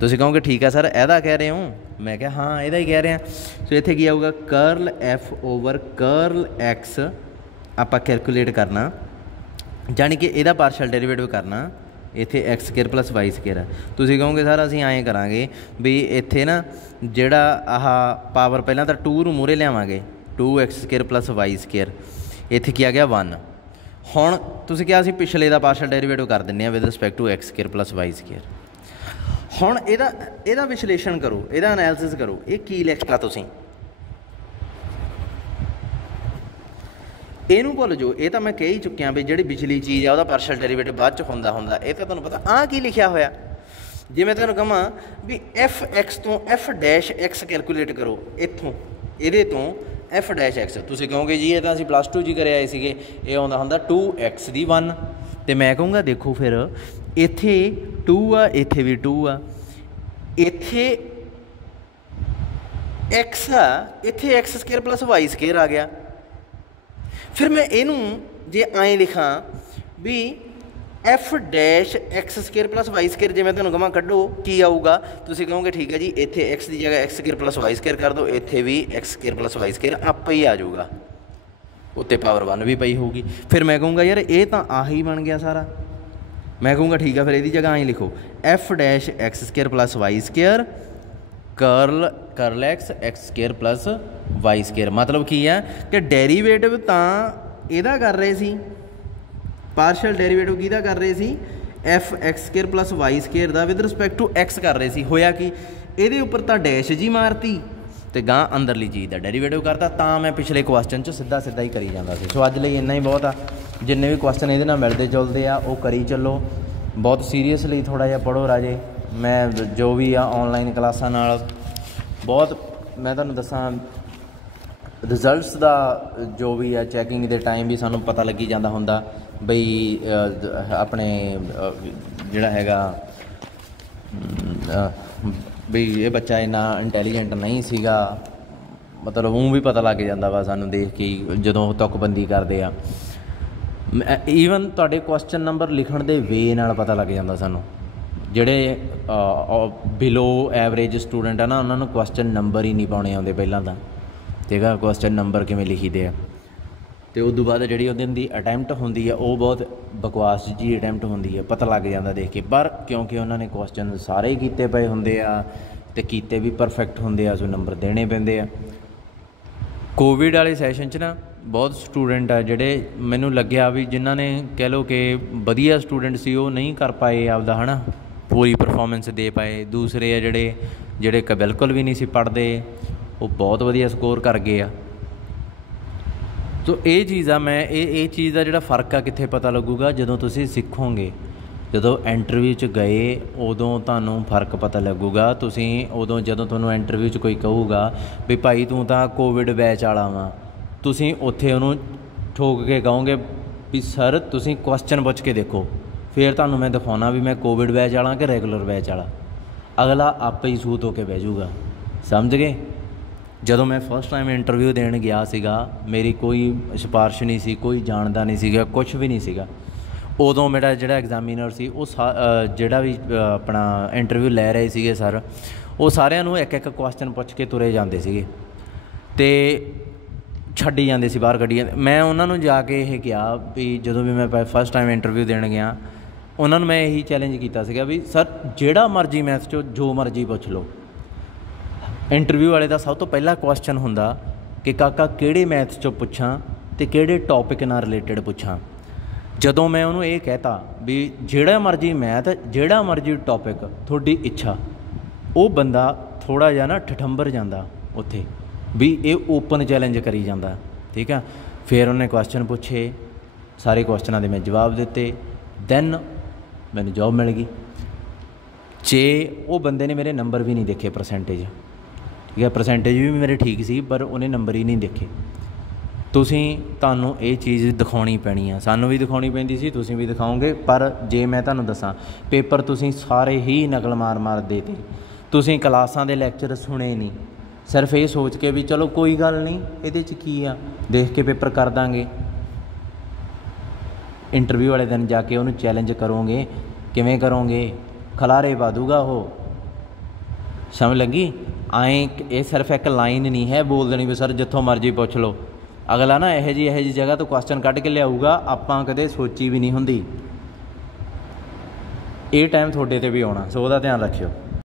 तुसीं कहोगे ठीक है सर इहदा कह रहे हो, मैं क्या हाँ इहदा ही कह रहे हैं। सो इत्थे की आऊगा curl F over curl X आपां कैलकुलेट करना, जानी कि इहदा पार्शल डेरीवेटिव करना इत्थे X square plus Y square है। तुसीं कहोगे सर असीं ऐं करांगे भी इत्थे ना जिहड़ा आह पावर पहलां तां 2 नूं मूहरे लिआवांगे 2 X square plus Y square, इत्थे की आ गया 1। हुण तुसीं क्या असीं पिछले दा पार्शल डेरीवेटिव कर दिंदे आ with respect to x square plus Y square. हुण इहदा विश्लेषण करो, इहदा एनालिसिस करो, ये की लिखता तुसीं ਇਹਨੂੰ ਭੁੱਲ ਜਾਓ। ਇਹ ਤਾਂ ਮੈਂ ਕਹਿ ਹੀ ਚੁੱਕਿਆ ਵੀ ਜਿਹੜੀ ਪਿਛਲੀ ਚੀਜ਼ ਆ ਉਹਦਾ ਪਾਰਸ਼ਲ ਡੈਰੀਵੇਟਿਵ ਬਾਅਦ 'ਚ ਹੁੰਦਾ ਇਹ ਤਾਂ ਤੁਹਾਨੂੰ ਪਤਾ। ਆਹ ਕੀ ਲਿਖਿਆ ਹੋਇਆ ਜੇ ਮੈਂ ਤੁਹਾਨੂੰ ਕਹਾਂ ਵੀ ਐਫ ਐਕਸ ਤੋਂ ਐਫ ਡੈਸ਼ ਐਕਸ ਕੈਲਕੂਲੇਟ ਕਰੋ, ਇੱਥੋਂ ਇਹਦੇ ਤੋਂ ਐਫ ਡੈਸ਼ ਐਕਸ, ਤੁਸੀਂ ਕਹੋਗੇ ਜੀ ਇਹ ਤਾਂ ਅਸੀਂ +2 ਜੀ ਕਰਿਆ ਆਏ ਸੀਗੇ, ਇਹ ਆਉਂਦਾ ਹੁੰਦਾ 2x ਦੀ 1। ਅਤੇ ਮੈਂ ਕਹੂੰਗਾ ਦੇਖੋ ਫਿਰ ਇੱਥੇ 2 ਆ, ਇੱਥੇ ਵੀ 2 ਆ, ਇੱਥੇ x ਆ, ਇੱਥੇ x square plus y square ਆ ਗਿਆ। फिर मैं इनू जे आए लिखा भी f dash x square plus Y square, जे मैं तुहानूं कहां कड्ढो की आऊगा, तुसीं कहोगे ठीक है जी इत्थे एक्स की जगह X square plus Y square कर दो, इत्थे भी X square plus Y square आपे ही आ जाऊगा, उत्ते पावर 1 भी पई होगी। फिर मैं कहूँगा यार ये तो आही बन गया सारा। मैं कहूँगा ठीक है फिर इहदी जगह आए लिखो f dash x square plus Y square curl x square plus Y square. मतलब की है कि डेरीवेटिव तो इहदा कर रहे सी, पार्शल डेरीवेटिव किहदा कर रहे सी F X square plus Y square का विद रिस्पैक्ट टू एक्स कर रहे सी। होया कि इहदे उपर तो डैश जी मारती तो गां अंदरली चीज़ का डेरीवेटिव करता, तो मैं पिछले क्वेश्चन च सीधा सीधा ही करी जाता सी। सो अज लई इन्ना ही बहुत आ। जिन्ने भी क्वेश्चन इहदे नाल मिलते जुलते आ वो करी चलो, बहुत सीरीयसली थोड़ा जिहा पढ़ो राजे। मैं जो भी आ ऑनलाइन क्लासां नाल बहुत मैं तुहानूं दसां रिजल्ट्स का जो भी है चैकिंग के टाइम भी सानूं पता लगी जाता हुंदा बई अपने जिहड़ा हैगा भी ये बच्चा इन्ना इंटैलीजेंट नहीं सीगा, मतलब ऊँ भी पता लग जाता वा सानूं देख के जदों तुकबंदी करते आ। ईवन तुहाडे क्वेश्चन नंबर लिखण दे वे नाल पता लग जाता सानूं। ਜਿਹੜੇ ਬਿਲੋ ਐਵਰੇਜ ਸਟੂਡੈਂਟ ਆ ਨਾ ਉਹਨਾਂ ਨੂੰ ਕੁਐਸਚਨ ਨੰਬਰ ਹੀ ਨਹੀਂ ਪਾਉਣੇ ਆਉਂਦੇ ਪਹਿਲਾਂ ਤਾਂ, ਠੀਕ ਆ, ਕੁਐਸਚਨ ਨੰਬਰ ਕਿਵੇਂ ਲਿਖੀਦੇ ਆ। ਅਤੇ ਉਸ ਤੋਂ ਬਾਅਦ ਜਿਹੜੀ ਉਹਦੇ ਦੀ ਅਟੈਂਪਟ ਹੁੰਦੀ ਆ ਉਹ ਬਹੁਤ ਬਕਵਾਸ ਜੀ ਅਟੈਂਪਟ ਹੁੰਦੀ ਆ, ਪਤਾ ਲੱਗ ਜਾਂਦਾ ਦੇਖ ਕੇ। ਪਰ ਕਿਉਂਕਿ ਉਹਨਾਂ ਨੇ ਕੁਐਸਚਨ ਸਾਰੇ ਹੀ ਕੀਤੇ ਪਏ ਹੁੰਦੇ ਆ ਅਤੇ ਕੀਤੇ ਵੀ ਪਰਫੈਕਟ ਹੁੰਦੇ ਆ, ਸੋ ਨੰਬਰ ਦੇਣੇ ਪੈਂਦੇ ਆ। ਕੋਵਿਡ ਵਾਲੇ ਸੈਸ਼ਨ 'ਚ ਨਾ ਬਹੁਤ ਸਟੂਡੈਂਟ ਆ ਜਿਹੜੇ ਮੈਨੂੰ ਲੱਗਿਆ ਵੀ ਜਿਨ੍ਹਾਂ ਨੇ ਕਹਿ ਲਓ ਕਿ ਵਧੀਆ ਸਟੂਡੈਂਟ ਸੀ ਉਹ ਨਹੀਂ ਕਰ ਪਾਏ ਆਪਦਾ ਹੈ ਨਾ पूरी परफॉर्मेंस दे पाए। दूसरे आ ਜਿਹੜੇ बिल्कुल भी नहीं सी पढ़ते वो बहुत वधिया स्कोर कर गए आ। तो ये चीज़ आ मैं ये चीज़ का जिहड़ा फ़र्क आ कित्थे पता लगूगा जदों तुसीं सिखोगे, जदों इंटरव्यू च गए उदों तुहानूं फ़र्क पता लगूगा। तुसीं उदों जदों तुहानूं इंटरव्यू च कोई कहूगा भी भाई तूं तां कोविड बैच वाला वां, तुसीं उत्थे उहनूं ठोक के कहोगे भी सर तुसीं क्वेश्चन पुछ के देखो, फिर तुहानूं मैं दिखाउणा भी मैं कोविड बैच वाला कि रैगूलर बैच वाला। अगला आपे ही सूत होके बह जूगा, समझ गए। जदों मैं फर्स्ट टाइम इंटरव्यू देण गया सीगा मेरी कोई सिफारिश नहीं सी, कोई जानदा नहीं सीगा, कुछ भी नहीं सीगा। उदों मेरा जिहड़ा एग्जामिनर सी वो जिहड़ा भी अपना इंटरव्यू लै रहे सीगे सर, वो सारिਆਂ ਨੂੰ एक एक क्वेश्चन पुछ के तुरे जाते सीगे ते छड्डी जाते सी बाहर कड्ढी जाते। मैं उन्होंने जाके यह कहा भी जदों भी मैं फस्ट टाइम इंटरव्यू देण गया उन्होंने मैं यही चैलेंज किया सीगा भी सर जिहड़ा मर्जी मैथ चो जो मर्जी पुछ लो। इंटरव्यू वाले का सब तो पहला क्वेश्चन हुंदा कि काका किहड़े मैथ चो पुछां ते किहड़े टॉपिक नाल रिलेटेड पुछां। जदों मैं उन्होंने ये कहता भी जिहड़ा मर्जी मैथ जिहड़ा मर्जी टॉपिक थोड़ी इच्छा, वो बंदा थोड़ा जिहा ना ठठंबर जांदा उत्थे भी ये ओपन चैलेंज करी जाता, ठीक है। फिर उन्हें क्वेश्चन पूछे, सारे क्वेश्चनों के मैं जवाब दिते, दैन मैंने जॉब मिल गई। जे वो बंदे ने मेरे नंबर भी नहीं देखे परसेंटेज, ठीक है, परसेंटेज भी मेरे ठीक सी पर उन्हें नंबर ही नहीं देखे। तुहानूं ये चीज़ दिखाउणी पैनी आ, सानूं भी दिखाउणी पैंदी सी, तुसीं भी दिखाओगे। पर जे मैं तुहानूं दसां पेपर तुसीं सारे ही नकल मार मार देते, तुसीं क्लासां दे लैक्चर सुने नहीं, सिर्फ ये सोच के भी चलो कोई गल नहीं ये की आ, देख के पेपर कर देंगे। इंटरव्यू वाले दिन जाके उन्होंने चैलेंज करोगे, किवें करोगे, खलारे पा दूगा वो। समझ लगी? आए ये सिर्फ एक लाइन नहीं है बोल देनी भी सर जिथों मर्जी पूछ लो। अगला ना यह जी जगह तो क्वेश्चन कढ़ के लियाऊगा आपां कदे सोची भी नहीं हुंदी। ये टाइम थोड़े ते भी आउणा, सो ਉਹਦਾ ध्यान रखियो।